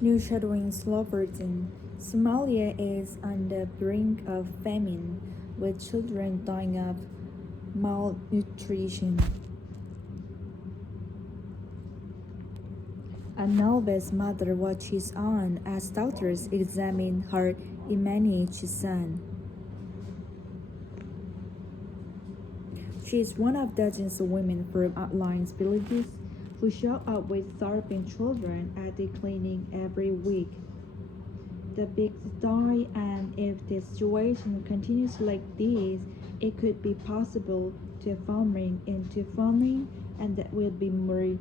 New shadowing slow burden. Somalia is on the brink of famine, with children dying of malnutrition. A nervous mother watches on as doctors examine her immanaged son. She is one of dozens of women from outlying villages who show up with starving children at the clinic every week. The pigs die, and if the situation continues like this, it could be possible to into farming, and that will be more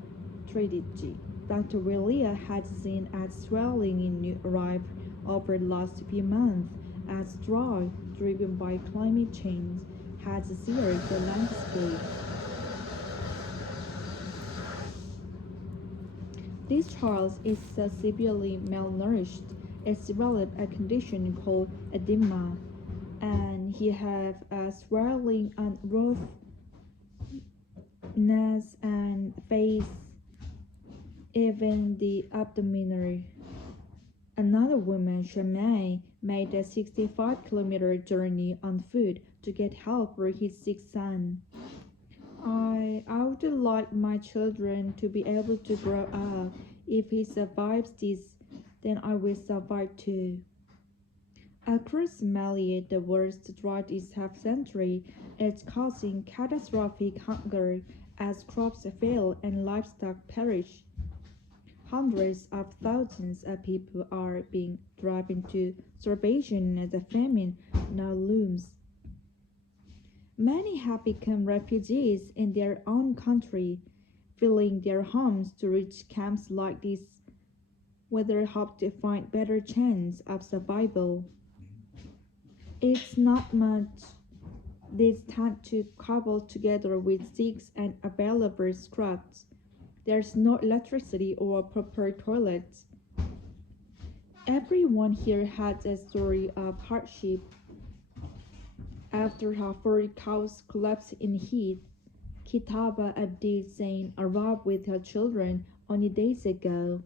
tragedy. Dr. Willia had seen as swelling in New Arrive over the last few months as drought, driven by climate change, has seared the landscape. This child is so severely malnourished. It's developed a condition called edema, and he have a swelling on both nose and face, even the abdominal. Another woman, Shamay, made a 65-kilometer journey on foot to get help for his sick son. I would like my children to be able to grow up. If he survives this, then I will survive too. Across Somalia, the worst drought is half-century. It's causing catastrophic hunger as crops fail and livestock perish. Hundreds of thousands of people are being driven to starvation as the famine now looms. Many have become refugees in their own country, fleeing their homes to reach camps like this, where they hope to find better chance of survival. It's not much. They tend to cobble together with sticks and available scraps. There's no electricity or proper toilets. Everyone here has a story of hardship. After her 40 cows collapsed in heat, Kitaba Abdi Zain arrived with her children only days ago.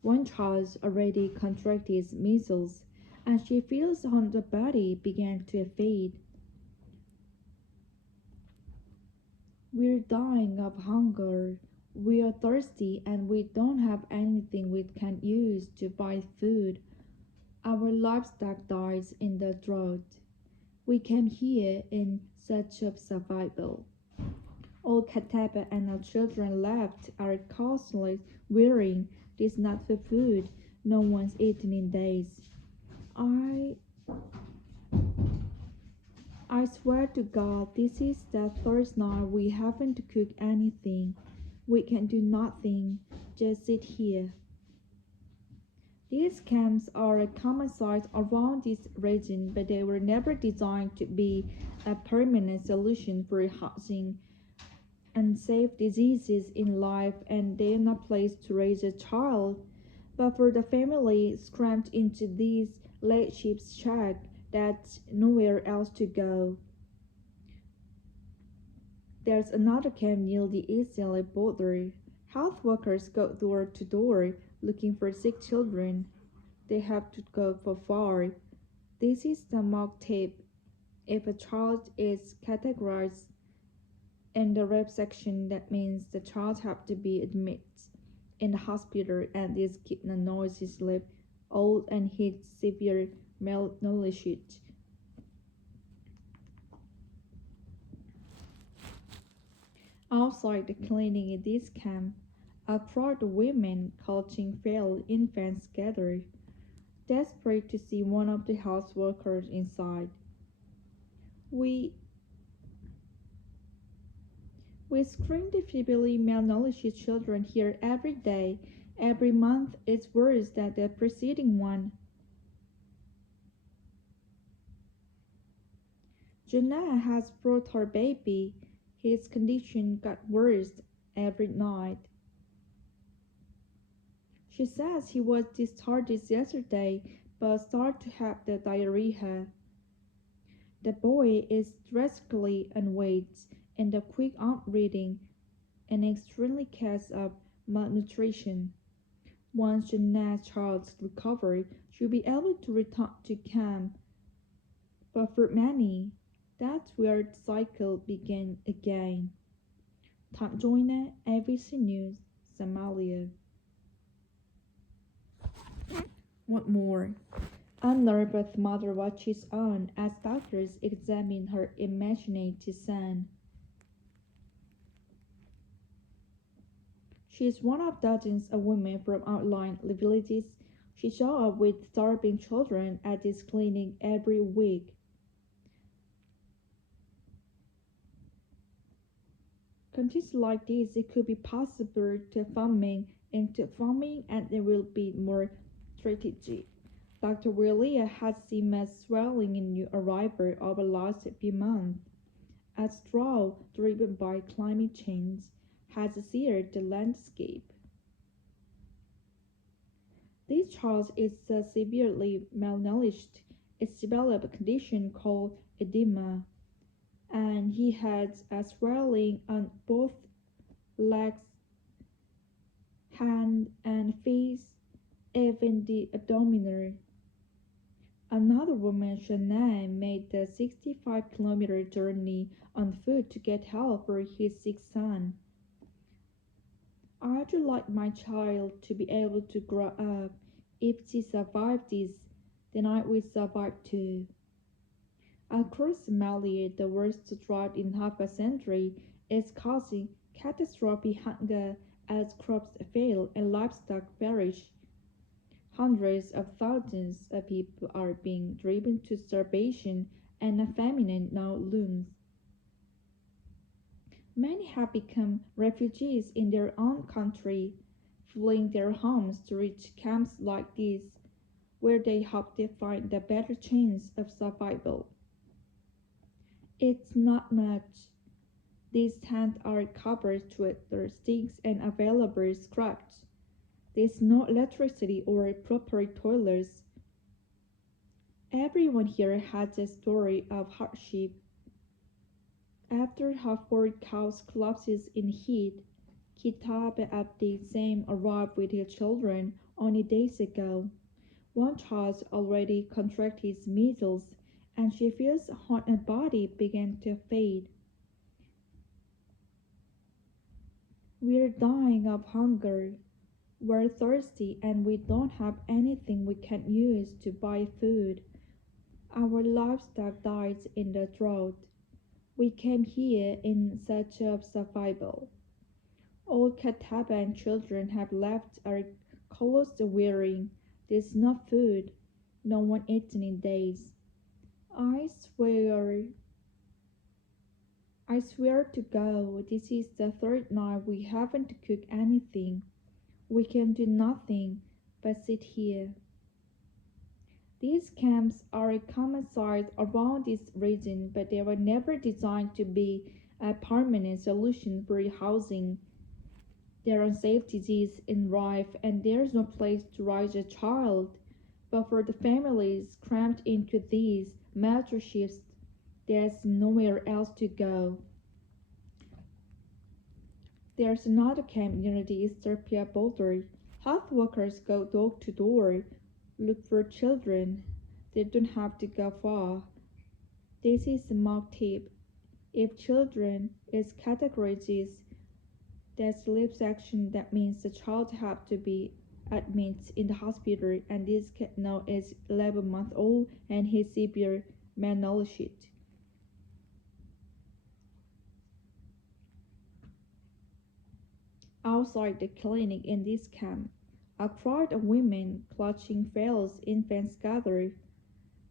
One child already contracted measles, and she feels her body began to fade. We're dying of hunger. We are thirsty, and we don't have anything we can use to buy food. Our livestock dies in the drought. We came here in search of survival. All Kataba and our children left are constantly wearing this not for food. No one's eaten in days. I I swear to God, this is the third night we haven't cooked anything. We can do nothing, just sit here. These camps are a common sight around this region, but they were never designed to be a permanent solution for housing unsafe diseases in life, and they are not place to raise a child. But for the family crammed into these late ship's shack, that's nowhere else to go. There's another camp near the Israeli border. Health workers go door to door looking for sick children. They have to go for far. This is the mock tape. If a child is categorized in the red section, that means the child have to be admitted in the hospital and is kidney noisy sleep, old and heat severe malnourished. Outside the clinic in this camp, a crowd of women clutching failed infants gathered, desperate to see one of the house workers inside. We we screen the feebly malnourished children here every day. Every month it's worse than the preceding one. Jonah has brought her baby. His condition got worse every night. She says he was discharged yesterday but started to have the diarrhea. The boy is drastically unweight and a quick arm reading, an extremely case of malnutrition. Once Jeanette's child recovered, she'll be able to return to camp. But for many, that's where the cycle began again. Tom Joyner, ABC News, Somalia. What more? A nervous mother watches on as doctors examine her imaginative son. She is one of dozens of women from outlying villages. She shows up with starving children at this clinic every week. Countries like this, it could be possible to farming, and there will be more strategy. Dr. Willia has seen mass swelling in new arrival over the last few months. A drought driven by climate change has seared the landscape. This child is severely malnourished. It's developed a condition called edema, and he has a swelling on both legs, hand, and face, even the abdominal. Another woman, Shanae, made the 65-kilometer journey on foot to get help for his sick son. I'd like my child to be able to grow up. If she survived this, then I will survive too. Across Somalia, the worst drought in half a century is causing catastrophic hunger as crops fail and livestock perish. Hundreds of thousands of people are being driven to starvation, and a famine now looms. Many have become refugees in their own country, fleeing their homes to reach camps like this, where they hope to find a better chance of survival. It's not much. These tents are covered with their sticks and available scraps. There's no electricity or proper toilets. Everyone here has a story of hardship. After Hartford house collapses in heat, Kitab Abdi Same arrived with her children only days ago. One child already contracted measles, and she feels her body begin to fade. We're dying of hunger. We're thirsty, and we don't have anything we can use to buy food. Our livestock dies in the drought. We came here in search of survival. All Kataba and children have left our clothes wearing. There's no food. No one eaten in days. I swear I swear to God, this is the third night we haven't cooked anything. We can do nothing but sit here. These camps are a common sight around this region, but they were never designed to be a permanent solution for housing. There are safe disease in rife, and there's no place to raise a child. But for the families cramped into these metro shifts, there's nowhere else to go. There's another camp near the Ethiopia border. Health workers go door to door, look for children. They don't have to go far. This is a mock tip. If children is categorized as sleep section, that means the child have to be admitted in the hospital, and this kid now is 11 months old and he's severe malnourished. Outside the clinic in this camp, a crowd of women clutching veils infants gathered,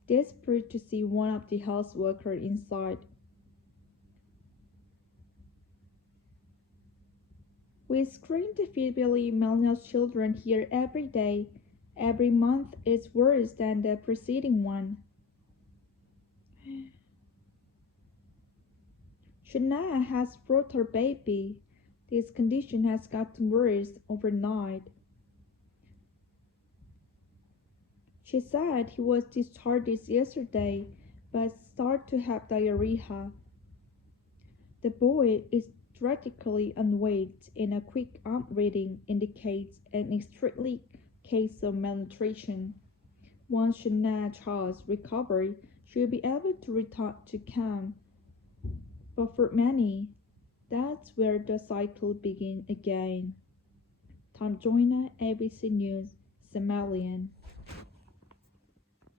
desperate to see one of the health workers inside. We screen the feebly malnourished children here every day. Every month is worse than the preceding one. Shania has brought her baby. This condition has gotten worse overnight. She said he was discharged yesterday, but started to have diarrhea. The boy is dramatically unweight, and a quick arm reading indicates an extremely case of malnutrition. Once Shana's child recovers, she'll be able to return to camp. But for many, that's where the cycle begins again. Tom Joyner, ABC News, Somalian.